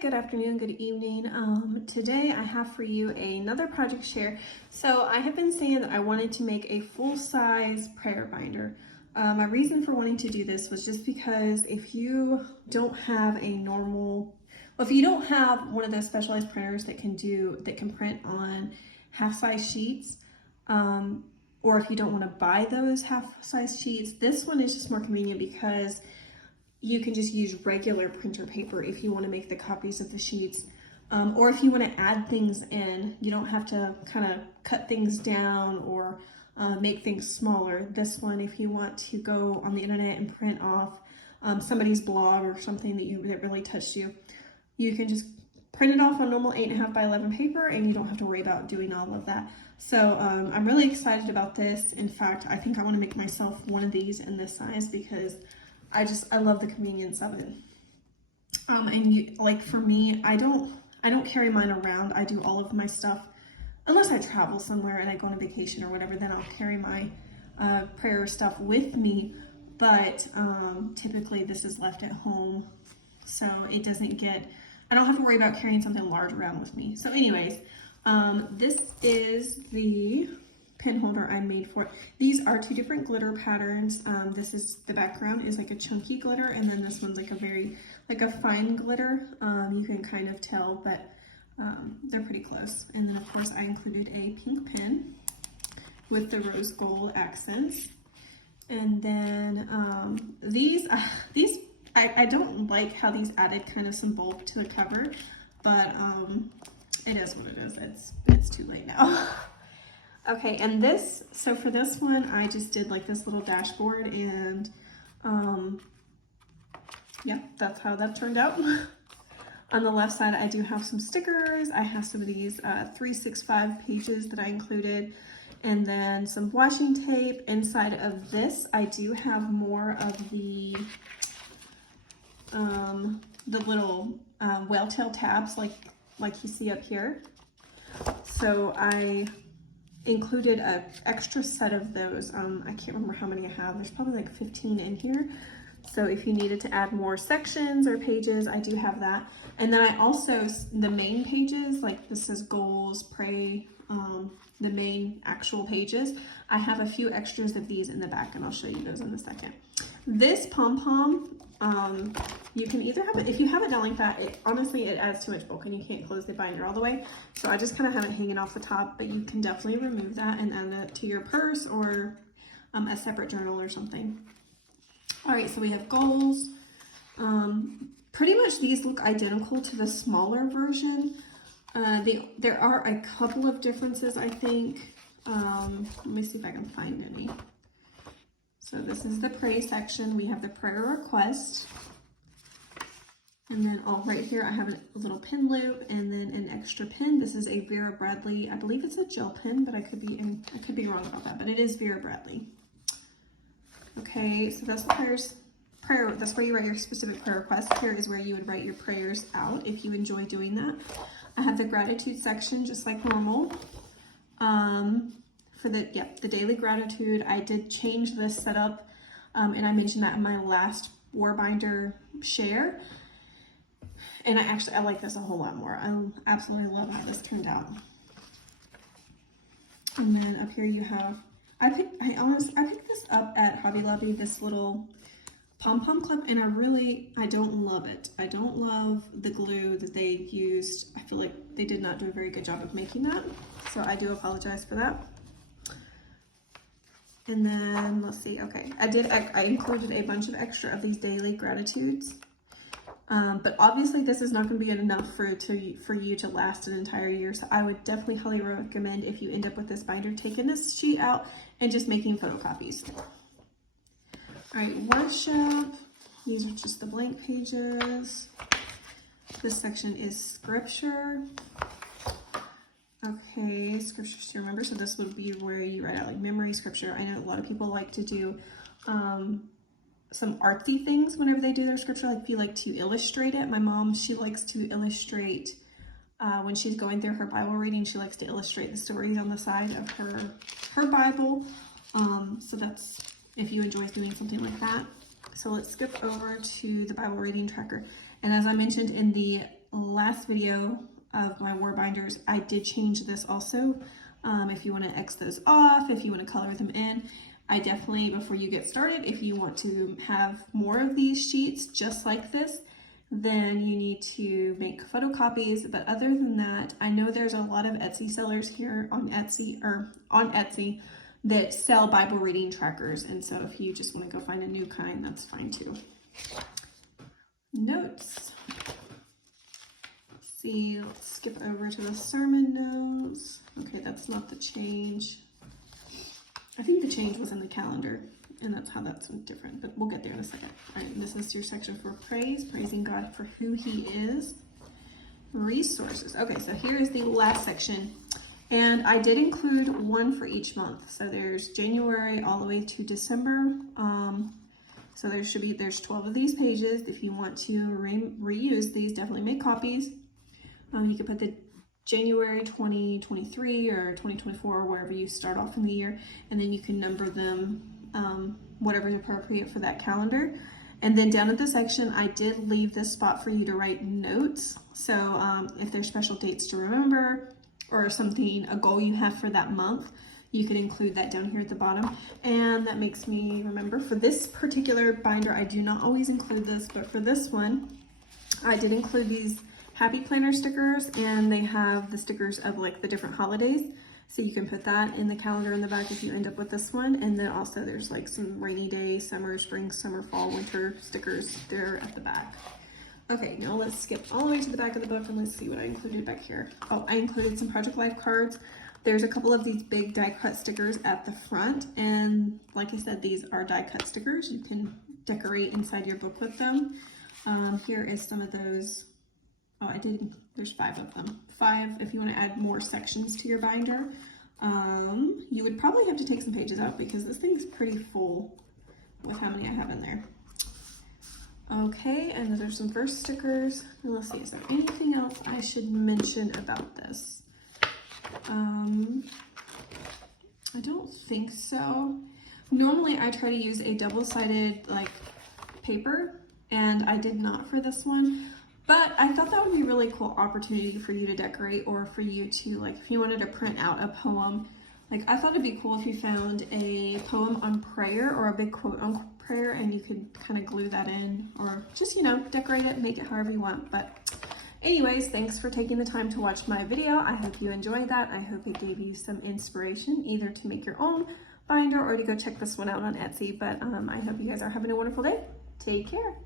Good afternoon, good evening. Today I have for you another project share. So I have been saying that I wanted to make a full-size prayer binder. My reason for wanting to do this was just because if you don't have if you don't have one of those specialized printers that can print on half-size sheets, or if you don't want to buy those half-size sheets, this one is just more convenient because you can just use regular printer paper if you want to make the copies of the sheets. Or if you want to add things in, you don't have to kind of cut things down or make things smaller. This one, if you want to go on the internet and print off somebody's blog or something that really touched you, you can just print it off on normal 8.5 by 11 paper and you don't have to worry about doing all of that. So I'm really excited about this. In fact, I think I want to make myself one of these in this size because I love the convenience of it. And for me, I don't carry mine around. I do all of my stuff, unless I travel somewhere and I go on a vacation or whatever, then I'll carry my prayer stuff with me. But typically this is left at home, so it doesn't I don't have to worry about carrying something large around with me. So anyways, this is the pen holder I made for it. These are two different glitter patterns. The background is like a chunky glitter, and then this one's like a fine glitter. You can kind of tell, but they're pretty close. And then of course I included a pink pen with the rose gold accents. And then I don't like how these added kind of some bulk to the cover, but it is what it is. It's too late now. Okay, and so for this one, I just did like this little dashboard, and yeah, that's how that turned out. On the left side, I do have some stickers. I have some of these 365 pages that I included, and then some washi tape. Inside of this, I do have more of the little whale tail tabs like you see up here. So I included an extra set of those. I can't remember how many I have. There's probably like 15 in here. So if you needed to add more sections or pages, I do have that. And then I also, the main pages, like this is goals, pray, the main actual pages, I have a few extras of these in the back, and I'll show you those in a second. This pom-pom, you can either have it, if you have it down like that, honestly, it adds too much bulk and you can't close the binder all the way. So I just kind of have it hanging off the top, but you can definitely remove that and add it to your purse or a separate journal or something. All right, so we have goals. Pretty much these look identical to the smaller version. There are a couple of differences, I think. Let me see if I can find any. So this is the pray section. We have the prayer request. And then right here, I have a little pen loop and then an extra pen. This is a Vera Bradley. I believe it's a gel pen, but I could be wrong about that, but it is Vera Bradley. Okay, so that's the prayer. That's where you write your specific prayer request. Here is where you would write your prayers out if you enjoy doing that. I have the gratitude section just like normal. For the daily gratitude, I did change this setup, and I mentioned that in my last war binder share. And I like this a whole lot more. I absolutely love how this turned out. And then up here you have, I picked this up at Hobby Lobby, this little pom-pom clip, and I don't love it. I don't love the glue that they used. I feel like they did not do a very good job of making that. So I do apologize for that. And then let's see, okay. I included a bunch of extra of these daily gratitudes. But obviously this is not going to be enough for you to last an entire year. So I would definitely highly recommend, if you end up with this binder, taking this sheet out and just making photocopies. All right, worship. These are just the blank pages. This section is scripture. Okay, scriptures to remember. So this would be where you write out like memory scripture. I know a lot of people like to do some artsy things whenever they do their scripture. Like if you like to illustrate it, my mom, she likes to illustrate when she's going through her Bible reading. She likes to illustrate the stories on the side of her Bible. So that's if you enjoy doing something like that. So let's skip over to the Bible reading tracker. And as I mentioned in the last video of my war binders, I did change this also. If you want to X those off, if you want to color them in, I definitely, before you get started, if you want to have more of these sheets just like this, then you need to make photocopies. But other than that, I know there's a lot of Etsy sellers here on Etsy that sell Bible reading trackers. And so if you just want to go find a new kind, that's fine too. Notes. Let's see, let's skip over to the sermon notes. Okay, that's not the change. I think the change was in the calendar, and that's how that's different, but we'll get there in a second. All right, this is your section for praise, praising God for who he is. Resources. Okay, so here is the last section, and I did include one for each month. So there's January all the way to December. So there's 12 of these pages. If you want to reuse these, definitely make copies. You can put the January 2023 or 2024, wherever you start off in the year, and then you can number them whatever is appropriate for that calendar. And then down at the section, I did leave this spot for you to write notes. So if there's special dates to remember or something, a goal you have for that month, you can include that down here at the bottom. And that makes me remember, for this particular binder, I do not always include this, but for this one, I did include these Happy Planner stickers, and they have the stickers of like the different holidays. So you can put that in the calendar in the back if you end up with this one. And then also there's like some rainy day, summer, spring, summer, fall, winter stickers there at the back. Okay, now let's skip all the way to the back of the book and let's see what I included back here. Oh, I included some Project Life cards. There's a couple of these big die cut stickers at the front. And like I said, these are die cut stickers. You can decorate inside your book with them. Here is some of those. Oh, there's 5 of them. 5 if you want to add more sections to your binder. You would probably have to take some pages out because this thing's pretty full with how many I have in there. Okay, and there's some verse stickers. Let's see, is there anything else I should mention about this? I don't think so. Normally I try to use a double-sided like paper, and I did not for this one. But I thought that would be a really cool opportunity for you to decorate, or for you to, like, if you wanted to print out a poem. Like, I thought it'd be cool if you found a poem on prayer or a big quote on prayer, and you could kind of glue that in, or just, you know, decorate it, make it however you want. But anyways, thanks for taking the time to watch my video. I hope you enjoyed that. I hope it gave you some inspiration either to make your own binder or to go check this one out on Etsy. But I hope you guys are having a wonderful day. Take care.